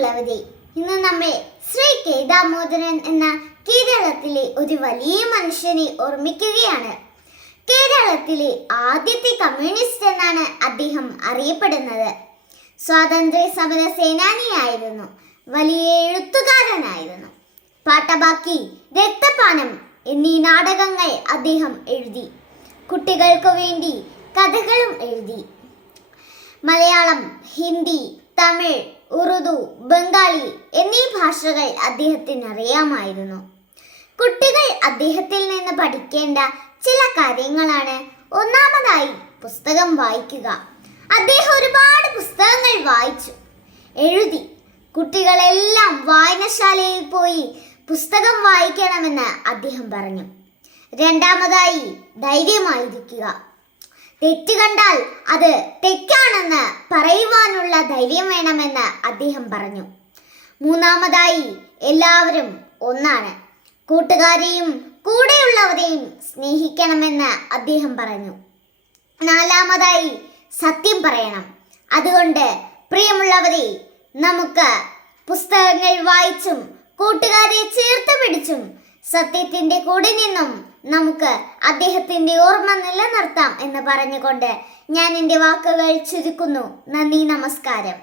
പ്രിയമുള്ളവരെ, ഇന്ന് നമ്മൾ ശ്രീ കെ ദാമോദരൻ എന്ന കേരളത്തിലെ ഒരു വലിയ മനുഷ്യനെ ഓർമ്മിക്കുകയാണ്. കേരളത്തിലെ ആദ്യത്തെ കമ്മ്യൂണിസ്റ്റ് എന്നാണ് അദ്ദേഹം അറിയപ്പെടുന്നത്. സ്വാതന്ത്ര്യ സമര സേനാനിയായിരുന്നു, വലിയ എഴുത്തുകാരനായിരുന്നു. പാട്ടബാക്കി, രക്തപാനം എന്നീ നാടകങ്ങൾ അദ്ദേഹം എഴുതി. കുട്ടികൾക്ക് വേണ്ടി കഥകളും എഴുതി. മലയാളം, ഹിന്ദി, തമിഴ്, ഉറുദു, ബംഗാളി എന്നീ ഭാഷകൾ അദ്ദേഹത്തിന് അറിയാമായിരുന്നു. കുട്ടികൾ അദ്ദേഹത്തിൽ നിന്ന് പഠിക്കേണ്ട ചില കാര്യങ്ങളാണ്: ഒന്നാമതായി, പുസ്തകം വായിക്കുക. അദ്ദേഹം ഒരുപാട് പുസ്തകങ്ങൾ വായിച്ചു, എഴുതി. കുട്ടികളെല്ലാം വായനശാലയിൽ പോയി പുസ്തകം വായിക്കണമെന്ന് അദ്ദേഹം പറഞ്ഞു. രണ്ടാമതായി, ധൈര്യമായിരിക്കുക. തെറ്റ് കണ്ടാൽ അത് തെറ്റാണെന്ന് പറയുവാനുള്ള ധൈര്യം വേണമെന്ന് അദ്ദേഹം പറഞ്ഞു. മൂന്നാമതായി, എല്ലാവരും ഒന്നാണ്. കൂട്ടുകാരെയും കൂടെയുള്ളവരെയും സ്നേഹിക്കണമെന്ന് അദ്ദേഹം പറഞ്ഞു. നാലാമതായി, സത്യം പറയണം. അതുകൊണ്ട് പ്രിയമുള്ളവരെ, നമുക്ക് പുസ്തകങ്ങൾ വായിച്ചും കൂട്ടുകാരെ ചേർത്ത് പിടിച്ചും സത്യത്തിന്റെ കൂടെ നിന്നും നമുക്ക് അദ്ദേഹത്തിന്റെ ഓർമ്മ നിലനിർത്താം എന്ന് പറഞ്ഞുകൊണ്ട് ഞാൻ എൻ്റെ വാക്കുകൾ ചുരുക്കുന്നു. നന്ദി, നമസ്കാരം.